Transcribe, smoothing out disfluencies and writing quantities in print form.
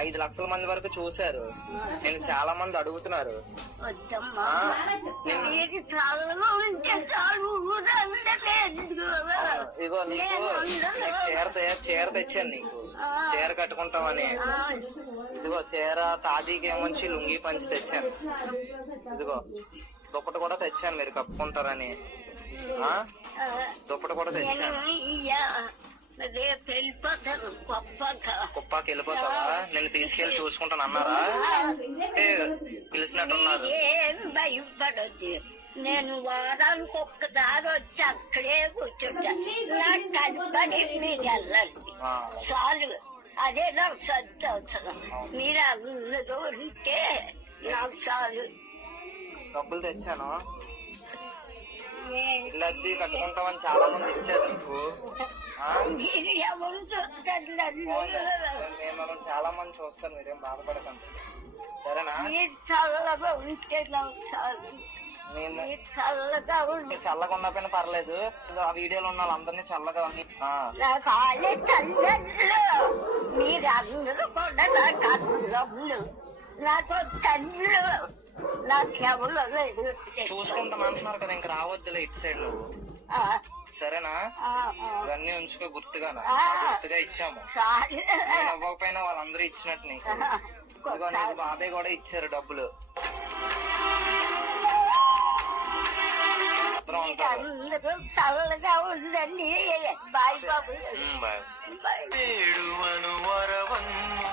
5 లక్షల మంది వరకు చూశారు. నేను చాలా మంది అడుగుతున్నారు. ఇగో నీకు చీర తెచ్చాను, నీకు చీర కట్టుకుంటామని. ఇదిగో చీర, తాజీకి ఏమొచ్చి లుంగి పంచి తెచ్చాను. ఇదిగో దుప్పటి కూడా తెచ్చాను, మీరు కప్పుకుంటారని. దుప్పటి కూడా తెచ్చాను. కుప్పాకి వెళ్ళిపోతావా? నేను తీసుకెళ్లి చూసుకుంటాను అన్నారా? పిలిచినట్టున్నారు. భయపడొద్దు, నేను వారానికి ఒక్కసారి వచ్చి అక్కడే కూర్చుంటా. నాకు కనపడి మీరు వెళ్ళండి చాలు, అదే నాకు సంతోషం. మీరు అందరూ ఉంటే నాకు చాలు. డబ్బులు తెచ్చాను, ఇల్లద్ది కట్టుకుంటామని చాలా మంది ఇచ్చారు నీకు. మీరు ఎవరు చూస్తారు? నేను చాలా మంది చూస్తాను, మీరేం బాధపడకండి సరేనా? మీరు చల్లగా ఉంటే నాకు చాలు. చల్లగా ఉండి చల్లగా ఉండకపోయినా పర్లేదు, ఆ వీడియోలో ఉన్న వాళ్ళందరినీ చల్లగా ఉంది. నాకు వాళ్ళే తల్లిదండ్రులు, మీరందరూ కూడా నాకు అన్నదమ్ములు, నాకు తండ్రులు, నాకెవరు లేదు. చూసుకుంటాను అంటున్నారు కదా, ఇంక రావద్దులే ఇటు సైడ్ నువ్వు. సరేనా? ఇవన్నీ ఉంచుకో గుర్తుగా, గుర్తుగా ఇచ్చాము. నేను అవ్వకపోయినా వాళ్ళందరూ ఇచ్చినట్టు నీకు. ఇదిగో నీకు బాబాయ్ కూడా ఇచ్చారు డబ్బులు. అందరూ చల్లగా ఉండండి. బాయ్ బాబు. బాయ్.